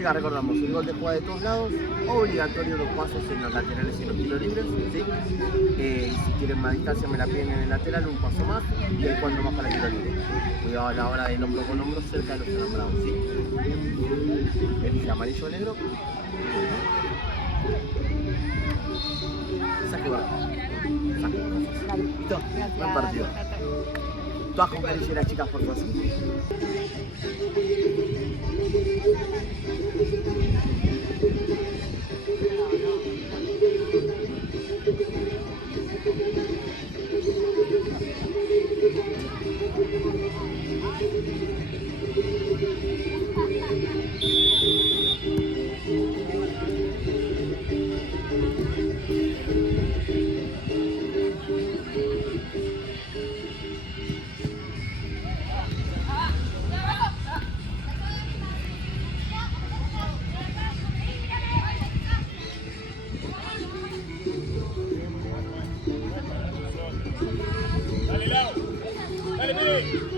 Chicas, recordamos, el gol de jugada de todos lados, obligatorio los pasos en los laterales y en los tiros libres, ¿sí? Y si quieren más distancia me la piden en el lateral, un paso más, y ahí cuando más para el tiro libre. Cuidado a la hora del hombro con hombro cerca de los alambrados, ¿sí? Elige amarillo o negro. Saque barra. Saque. ¿Listo? Buen partido. Todas con carilleras, chicas, por favor. Dale, Lau. Dale, Miguel.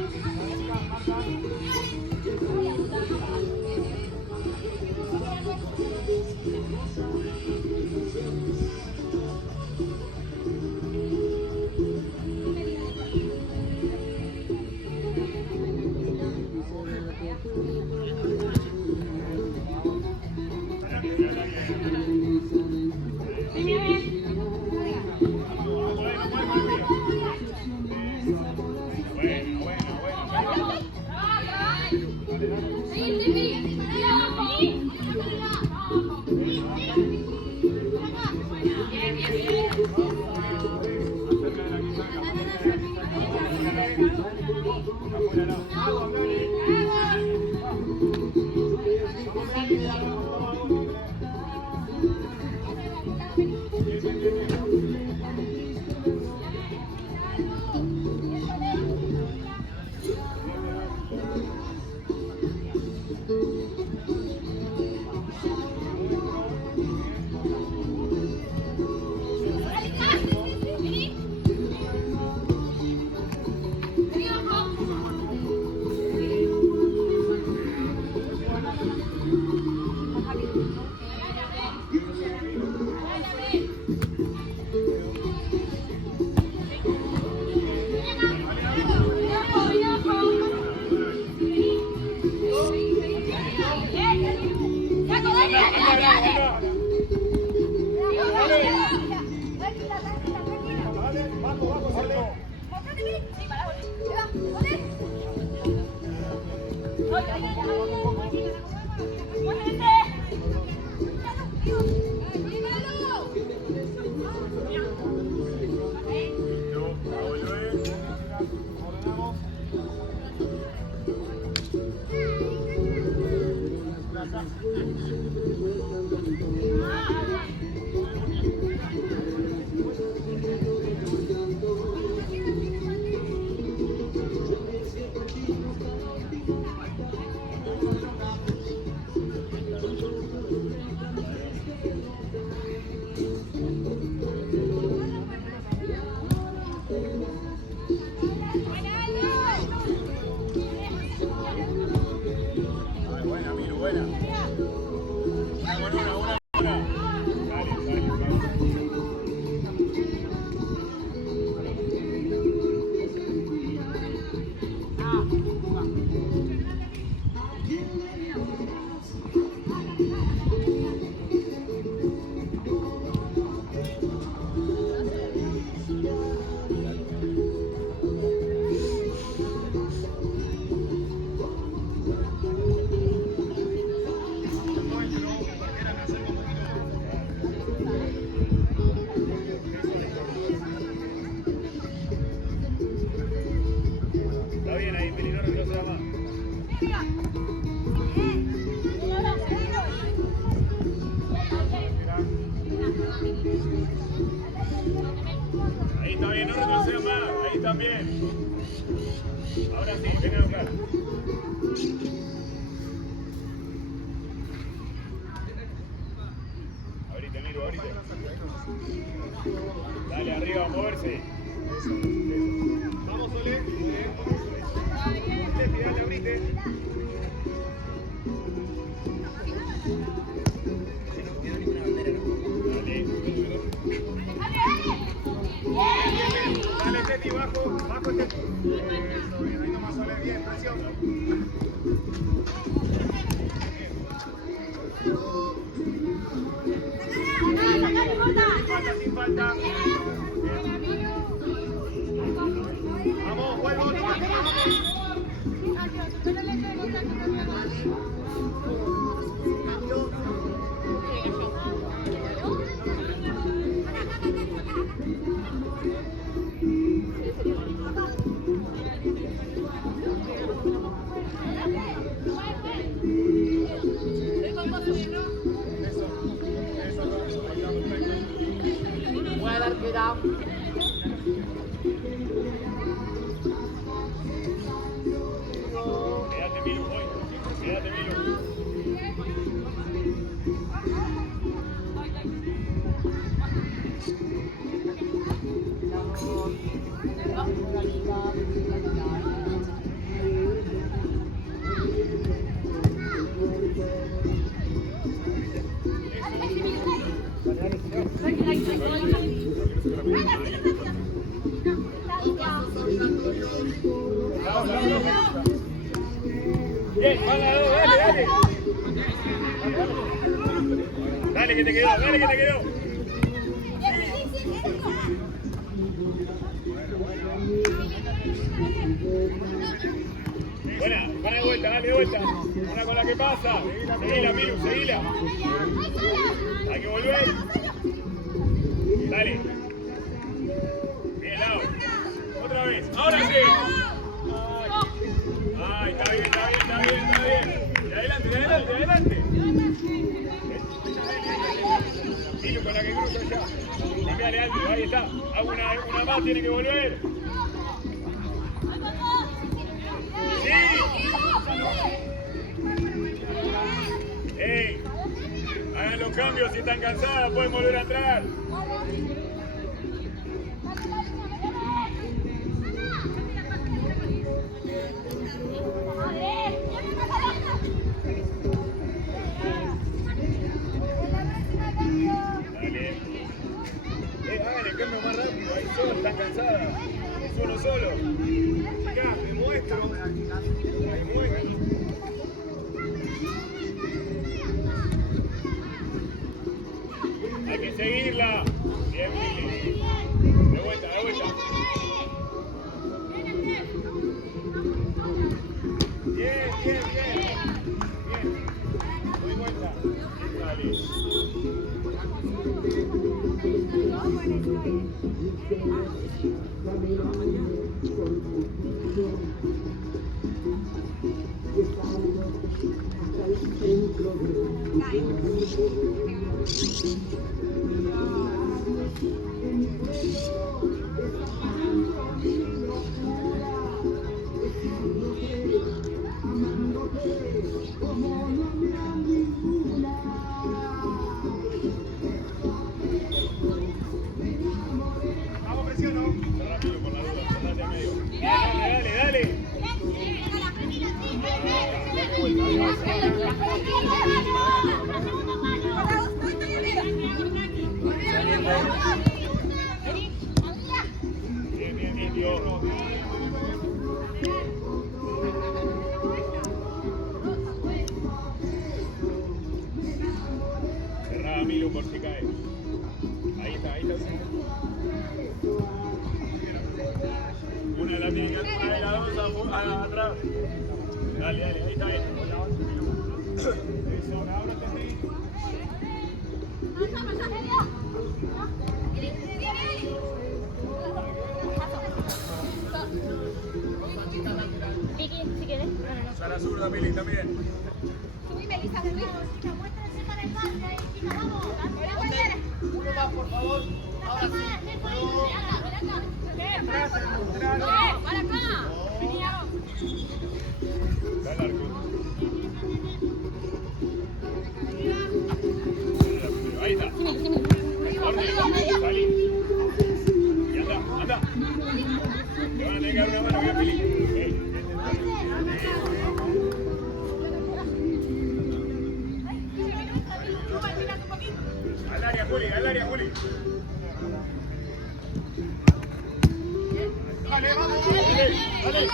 Ahí está bien, no retroceda más, ahí también. Ahora sí, vengan acá. Abrite, amigo, abrite. Dale, arriba, a moverse. Vamos, Sole. Dale, abrite. Emi, bajo este. Eso, bien, ahí nomás sale bien, presión. Sin falta. Vamos, vuelvo. Quédate, Milu, voy. Quédate, Milu. Bien, dale, dale. Dale que te quedó, dale que te quedó. Buena, buena de vuelta, dale de vuelta. Una con la que pasa. Seguila, Milu, seguila. Hay que volver. Dale. Bien, Lau. Otra vez. Ahora sí. Ay, está bien, está bien, está bien, está bien. De adelante, de adelante, de adelante. Milu con la que cruza ya. Cambiale algo, ahí está. Hago una más, tiene que volver. ¡Sí! ¡Ey! Hagan los cambios si están cansadas, pueden volver a entrar. Dale. Hagan el cambio más rápido, ahí solo están cansadas. Es uno solo. Acá, me muestro. Ahí muestro. Hay que seguirla. Bien, Mili. De vuelta, de vuelta. Bien, bien, bien. Bien. Doy vuelta. Dale. Vamos, presiono. Rápido por la duda, cerrate a medio. Dale, dale. Bien, bien, bien, Dios. Cerrada Milu por si cae. Ahí está, ahí está. Una la tiene que hacer, la dos atrás. Dale, dale, ahí está bien. Eso, ahora te ríes. Vicky, si quieres. A la zurda, Mili, también. Subí, Melissa, subí. Muéstrase para el padre. Vamos. Uno más, por favor. Ahora sí. Para acá. Dale, Arco. Ahí está. Salí. Y anda, anda. Te van a tener que dar una mano, bien, Mili. Al área, Juli, al área, Juli. Dale, vamos, dale.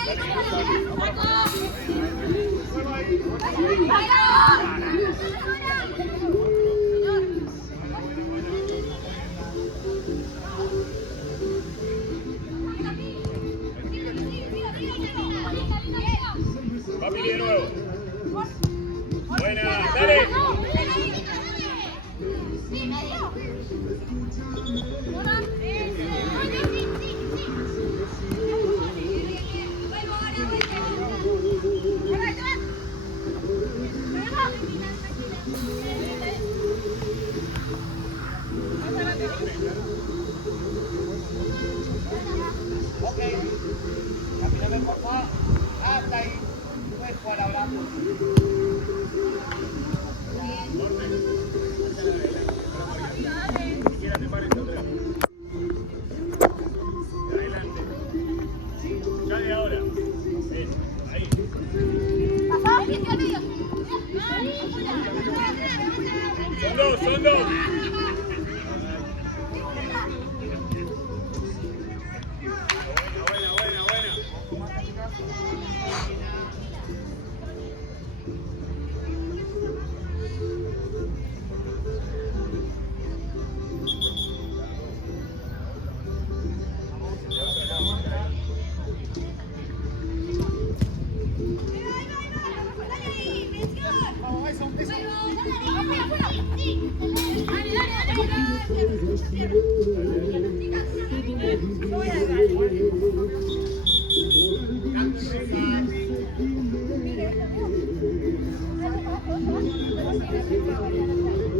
Papi de nuevo. Buena, dale. Ok, camíname por favor, hasta ahí, cuerpo al abrazo. Dale ahora. Bien, ahí. Son dos.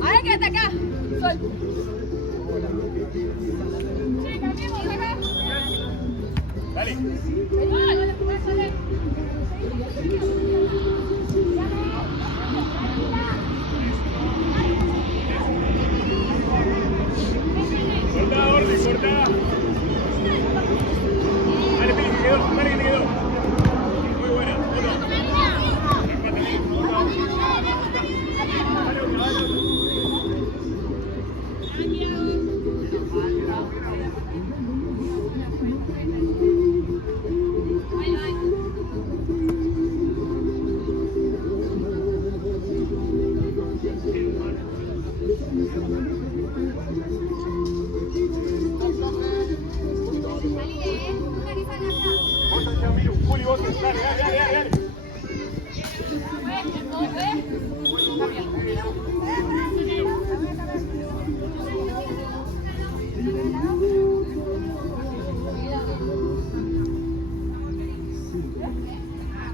Ahora quédate acá. Sol. Sí, cambiemos acá. Dale. Cortá, Orly, cortá. Dale, Pili, que quedó. Muy buena. Juli, vos, dale.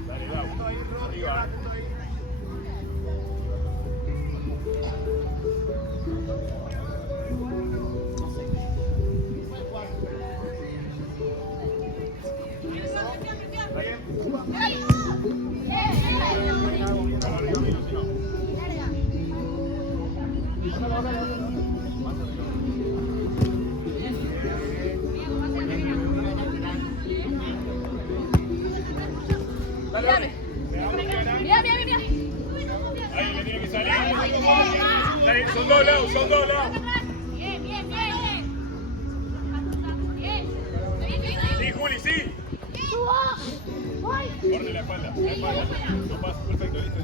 Dale, va, arriba. Mira. Ahí le tiene que salir. Dale, son dos lados. Bien. Sí, Juli, sí. Corre la espalda. No pasa, perfecto, listo.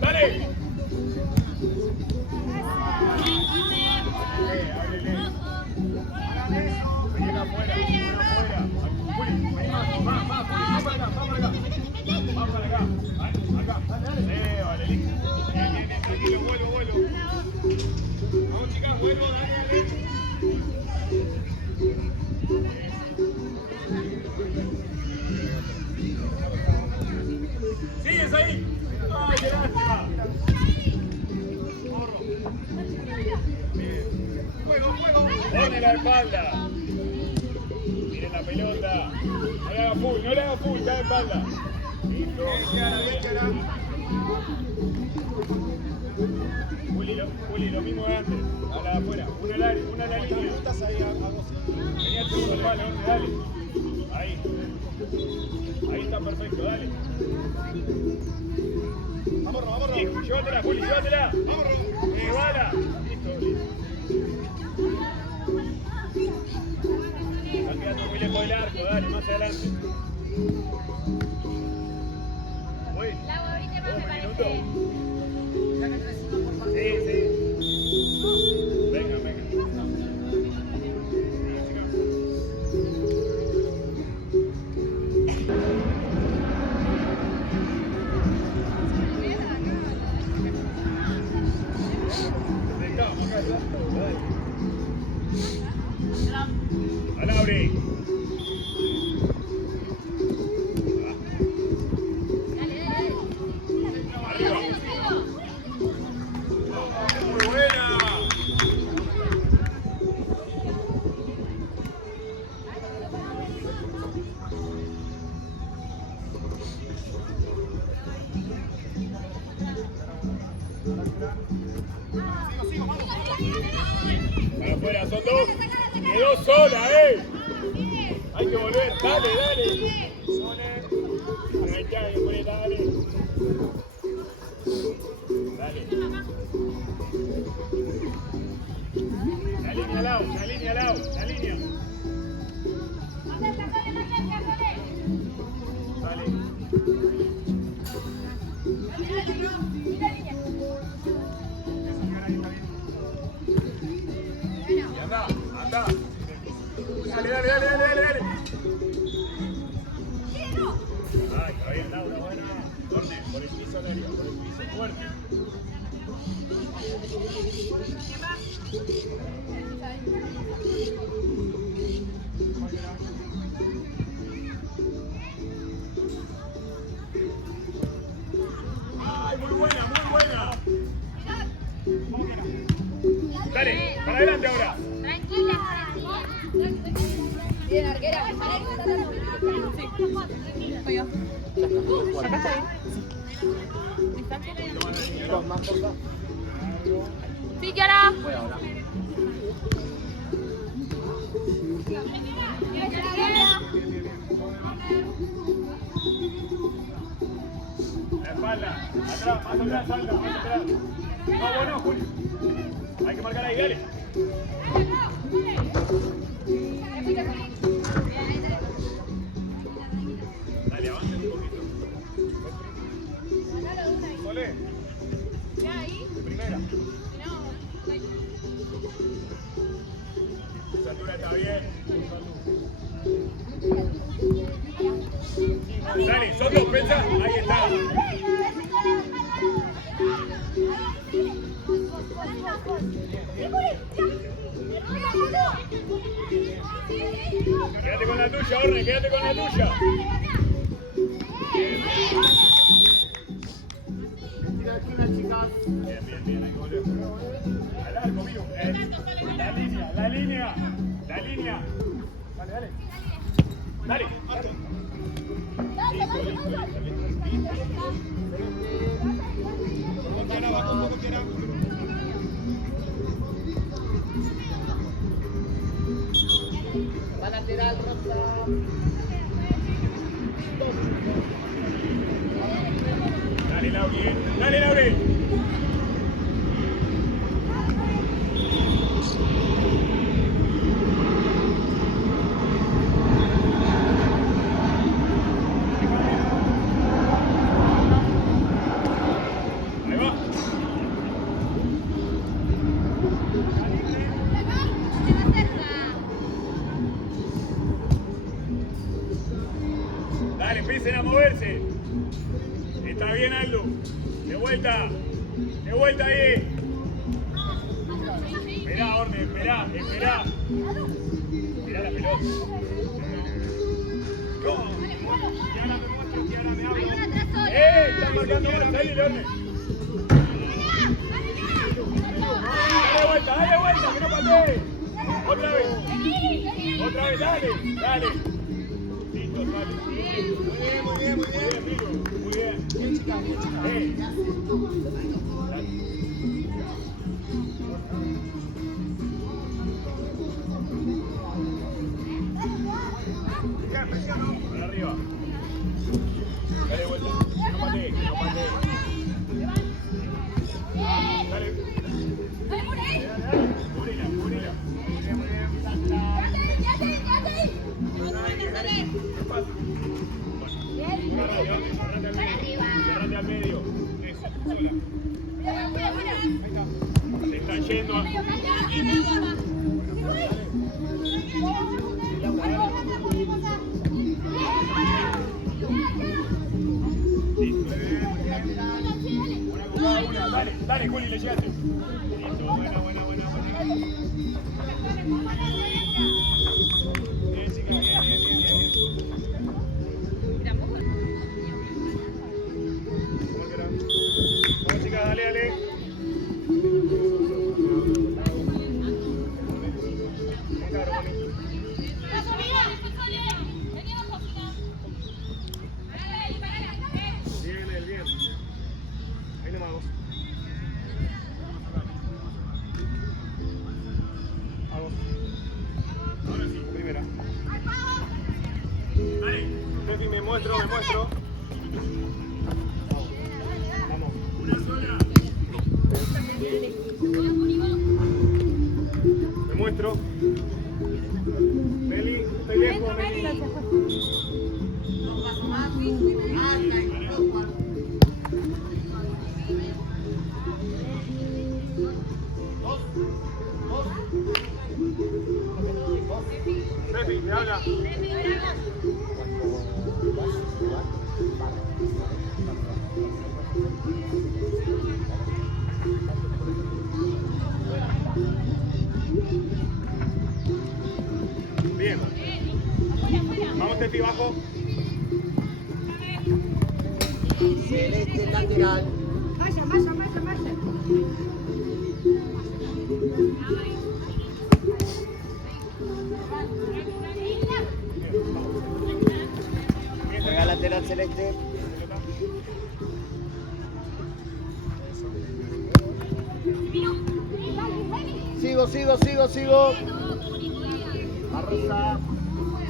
Dale. Vení afuera. Juli, vení más, vamos para acá. Vamos para acá. Acá. Vale, listo. Bien, tranquilo, vuelo. Vamos, chicas, vuelo, dale. ¿Sigues ahí? ¡Ay, qué lástima! Pone la espalda. Miren la pelota. No le haga full, cada espalda. Listo. Juli, lo mismo de antes. A la de afuera. Una a la línea. Venía el segundo palo, dale. Ahí. Ahí está perfecto, dale. Vamos, vamos. Llévatela, Juli, llévatela. Llévala. Listo. Está quedando muy lejos del arco, dale, más adelante. Muy. La ahorita más me parece. Sí. Venga. A Lauri. Arriba. Muy buena. Para afuera, son dos. Quedó sola, Hay que volver, dale. Sole. Ahí está, dale. La línea, Lau. Dale. Anda. Dale. Ay, está bien, Laura, buena. Torne, por el piso, Nerio, por el piso, fuerte. Ay, muy buena. Dale, para adelante ahora. Tranquila. Bien, arquera. Acá está bien. Distancia. Sí, Kiara. Voy ahora. La espalda, atrás, más atrás, salta, más atrás. No, bueno, Julio. Hay que marcar ahí, dale. Dale, avance un poquito. Solé. De primera. Esa altura está bien. Dale, son dos, pensa. Ahí está. Quédate con la tuya, Orne, quédate con la tuya. Tira esquina, chicas. Bien, hay que volver. Al arco, Miru. La línea. Dale. Como quiera. Va lateral, Rosa. Dale, Lauri. Ahí va. Dale, empiecen a moverse. Está bien, Aldo. De vuelta ahí. Esperá, Orne, esperá. Mirá la pelota. ¿Cómo? Kiara, me muestro, Kiara, me hablo. Están marcando más, salí, Orne. Dale vuelta, que no patee. Otra vez, dale. Listo, sale. Muy bien. Muy bien. Bien, chica. Dale. Para arriba. Dale vuelta. No patee, no patee. Dale. Cúbrela, cúbrela. Muy bien. Cerrate al medio. Eso, sola. Se está yendo. Dale, dale, Juli, le llegaste. Listo, buena. Bien, chica, bien. Vamos, chicas, dale. Bien. Ahí nomás vos. Vamos. Ahora sí, primera. Dale. Tefi, me muestro. Vamos. Una sola. Me muestro. Meli, estoy lejos, Meli. Tefi, me habla. Bien. Vamos, Tefi, bajo. Celeste lateral. Vaya. Juega lateral celeste. Sigo. A Rosa.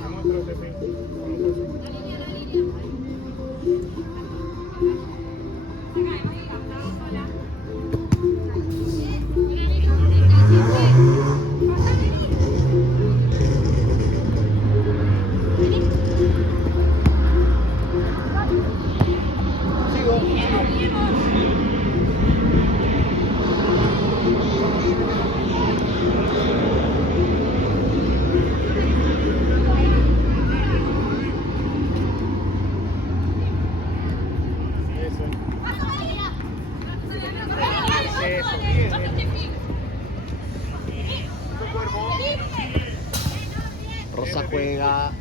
Me muestro, Tefi. Rosa juega.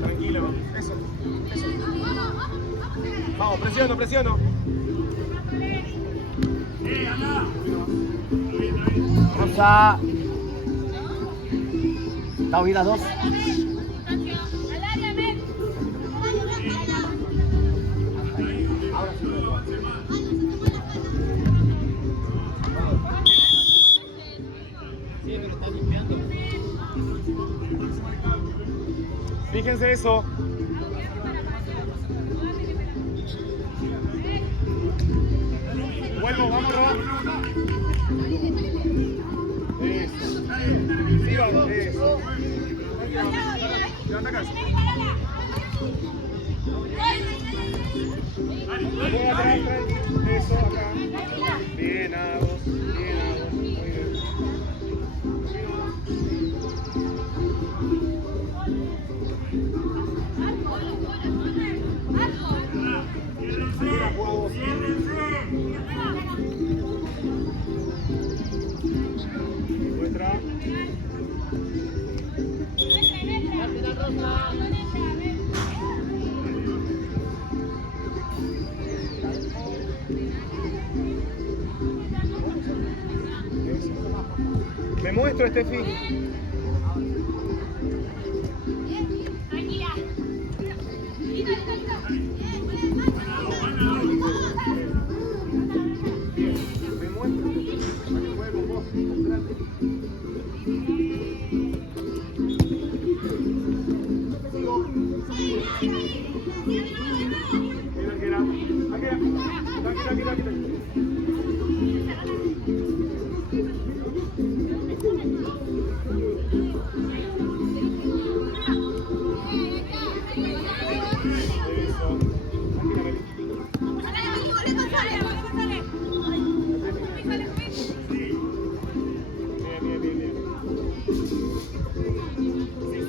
Tranquilo. Eso. Vamos, presiono. Rosa. ¿Está oídas dos? Fíjense eso. Vuelvo, vámonos. Eso. Sí, vamos, eso. Levanta casa. Luego atrás, tranqui. Eso, acá. Bien, Agos. Muy bien. Muestra. Me muestro, Tefi. Tranquila. Si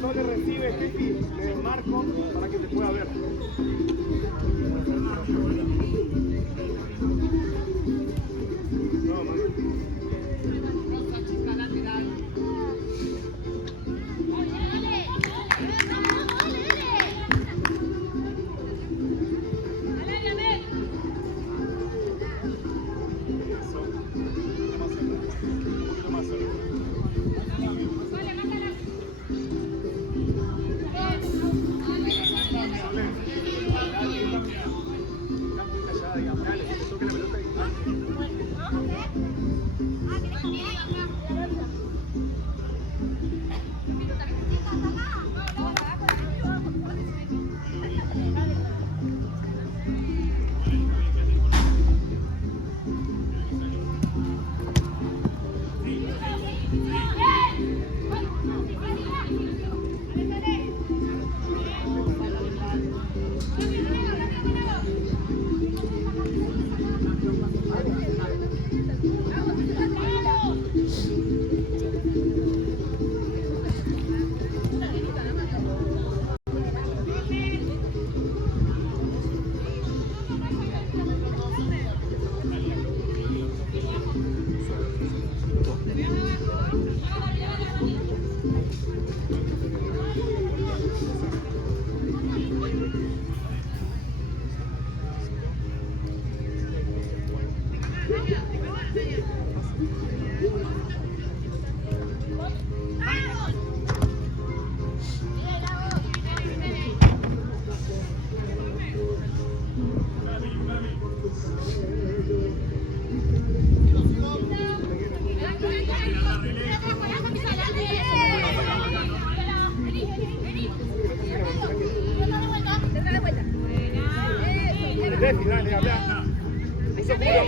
Sole recibe, Steffi, le marco para que te pueda ver. No, man. Steffi, dale, habla. Eso es puro.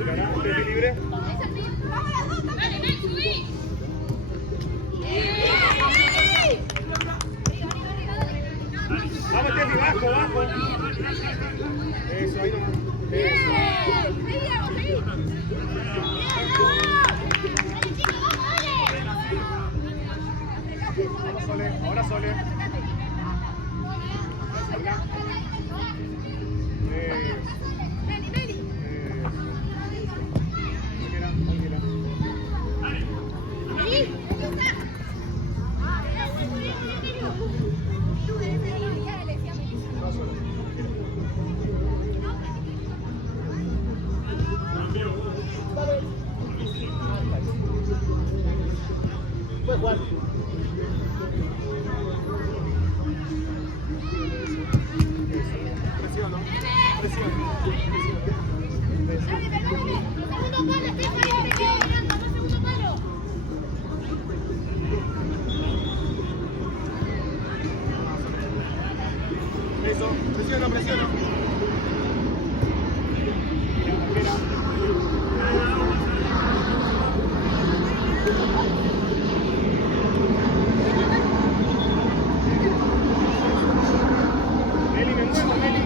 Buena. Steffi libre. Vamos, Steffi, bajo. Eso, ahí nomás. Vamos, Sole. Ahora Sole. Tranquila. Eso, presiona. Meli, me muevo, Meli.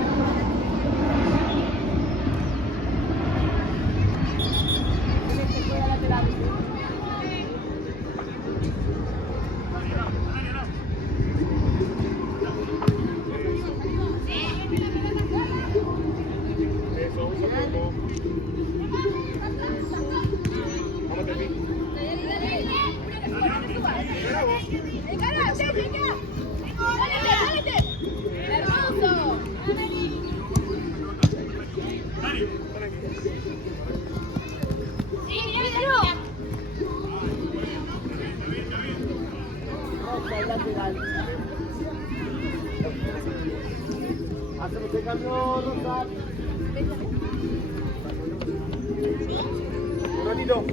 Se cambió, Rosa. Un ratito.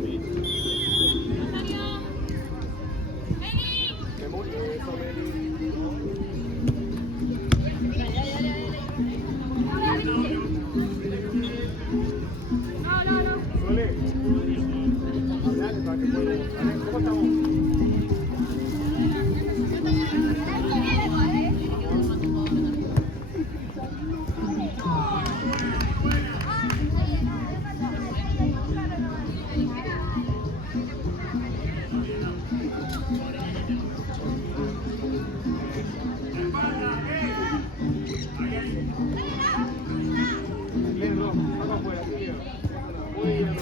¿Cómo estamos? Bien, no, vamos afuera, bien. Muy bien,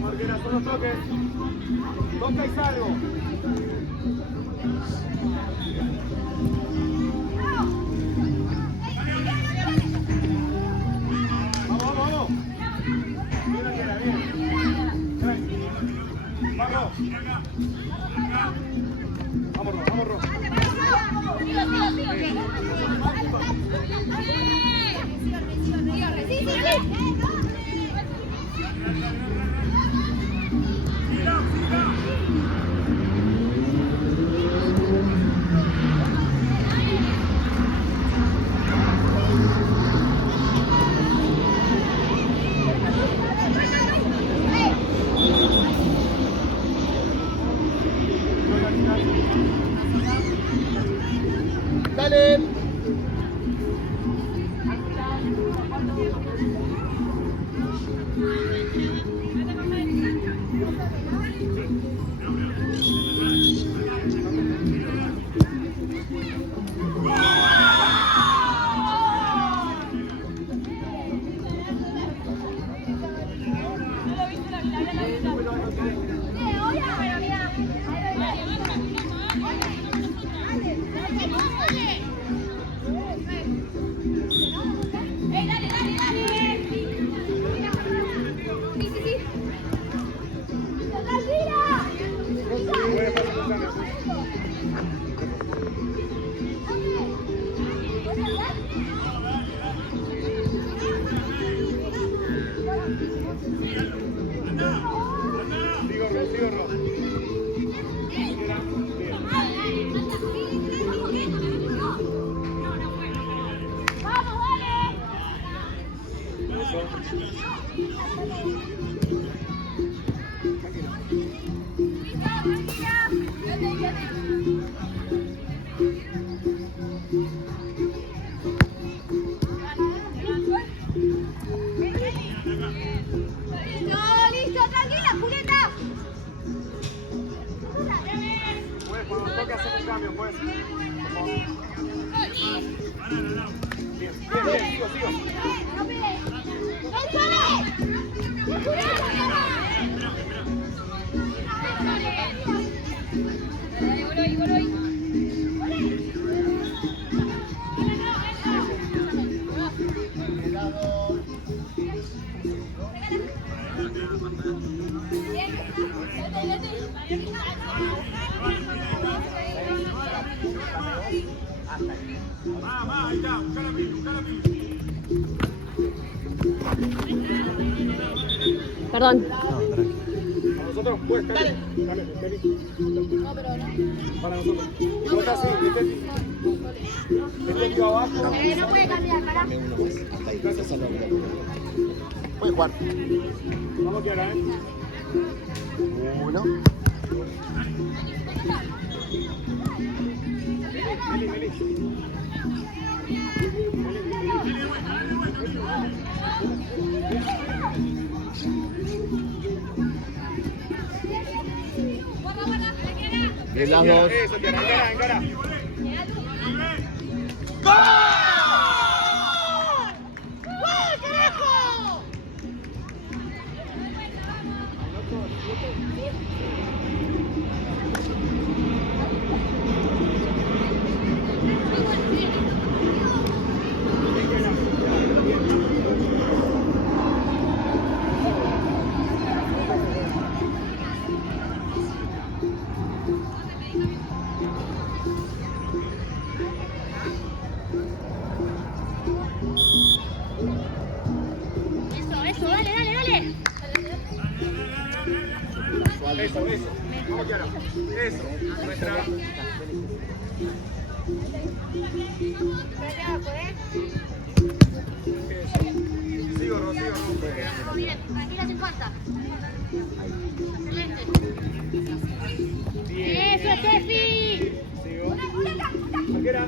Marquera, solo toques. Toca y salgo. Vamos, vamos, vamos. Bien, Marquera, bien. Vamos. Vamos, Ro, vamos, Ro. Dale. Sigo, Ro. Listo, tranquila, Julieta. Pues cuando toque hacer un cambio, pues. Bien, sigo. Ahí está, buscar a Pil. Perdón. Para nosotros, pues, dale, vení. No, pero no. Para nosotros. ¿Cómo estás? Sí, Estético abajo. No puede cambiar, pará. Puede jugar. Vamos que ahora, 1. Vení. Las dos. Eso, te encara. ¡Gol! Eso, dale, dale, dale. Eso. Vamos, Kiara. Eso. Nuestra. Sigo, Ro. Bien, aquí le hacen falta. Excelente. Bien. Eso, Steffi. Sigo. Arquera.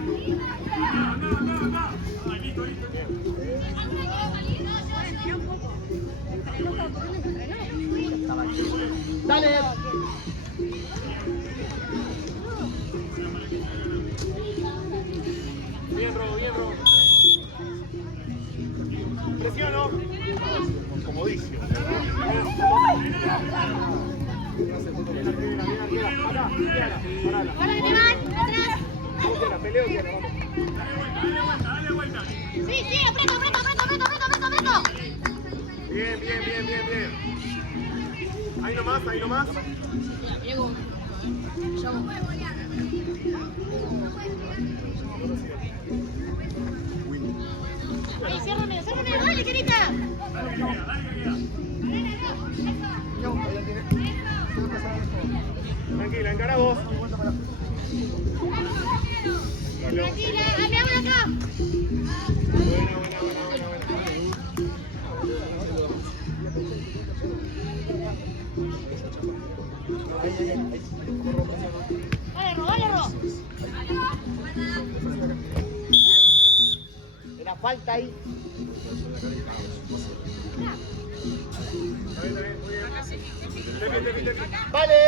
Dale. Bien, Ro. Presiono. Comodísimo. Acá, Kiara. Parala. Ahora que te van, atrás. Vamos, Kiara. Peleo, Kiara. Vamos. Sí, aprieta. Bien. Ahí nomás. Ahí, ciérrame, dale, querida. Tranquila, encara vos. Tranquila, me habla acá. Buena. Dale, Ro. Era falta ahí. Está bien, muy bien. Tepi. Vale.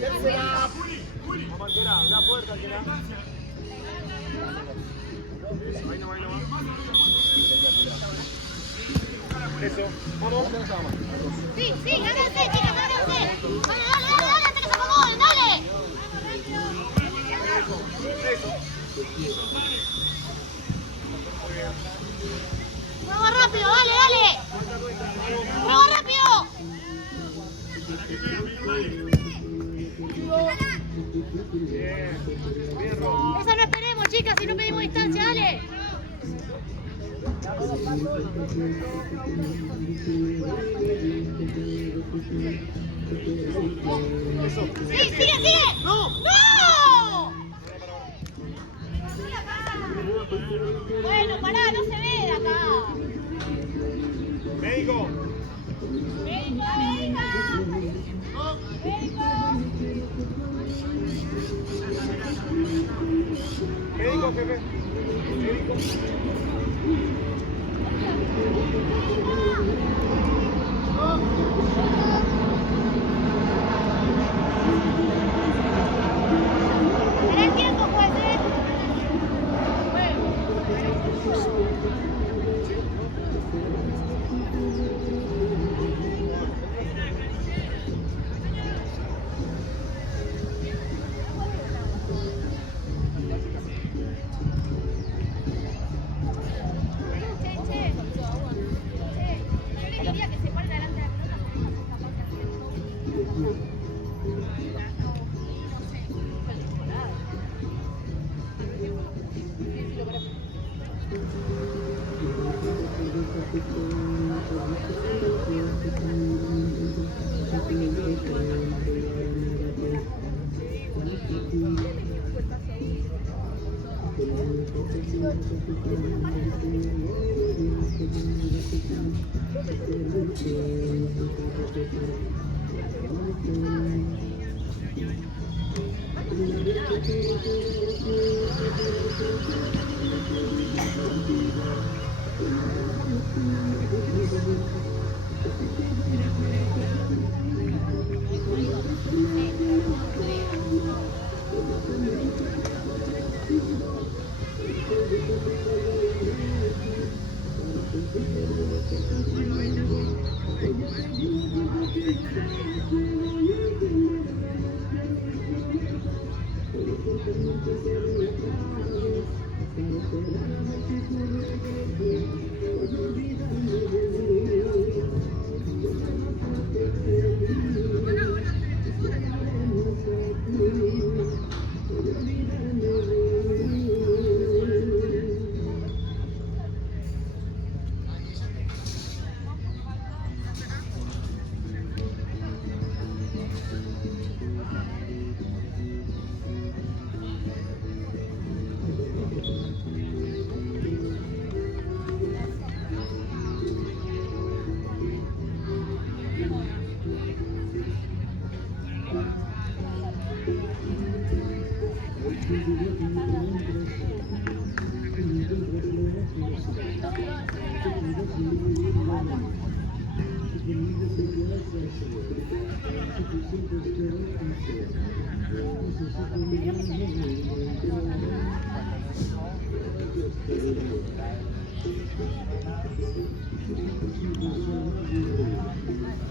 Tercera. Vamos, Kiara, la puerta, Kiara. Ahí nomás. Eso, vamos. Sí, háganse, chicas, háganse. Dale, antes que se acomoden, dale. Eso. Vamos rápido, dale. Vamos rápido. Bien, Ro. Esa no esperemos, chicas, si no pedimos distancia, dale. Eso. Sí, sigue. ¡No! Bueno, pará, no se ve de acá. Médico. Venga. Médico, jefe. Médico. Espera el tiempo, juez, Yo le diría que se pare delante de la pelota porque no es capaz de hacer todo. Ahora que se viene el verano.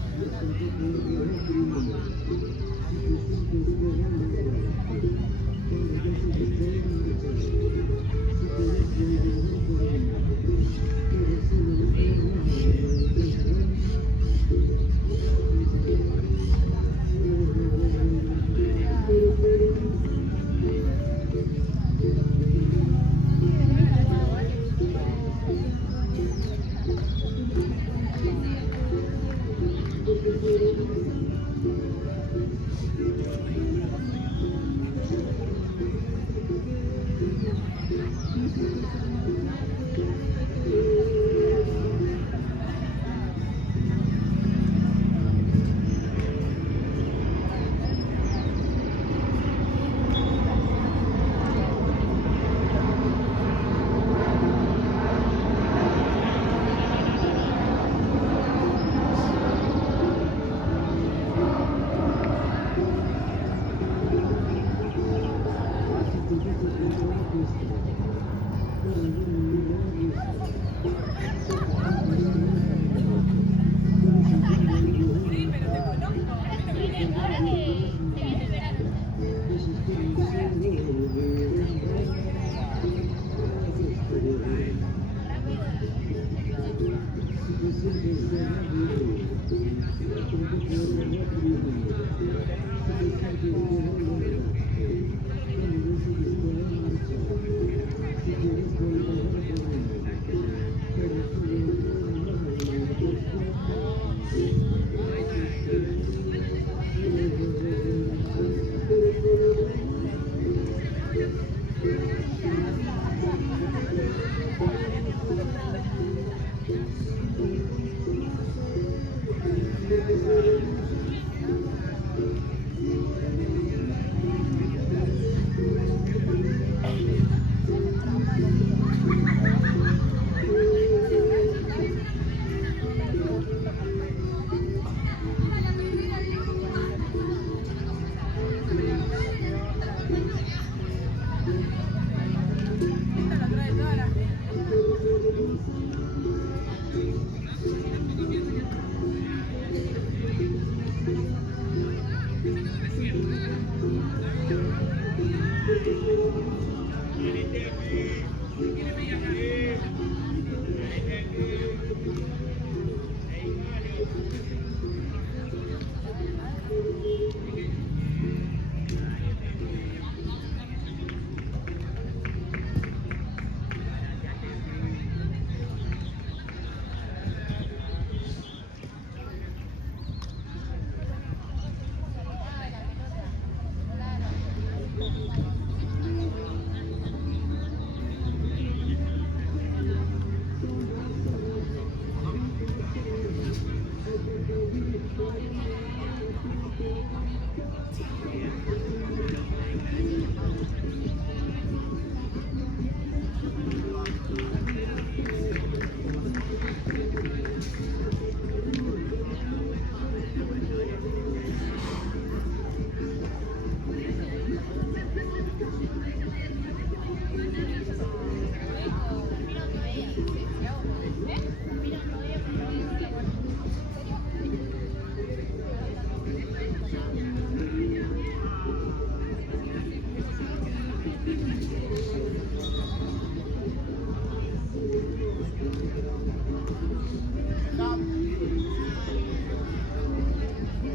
Thank you.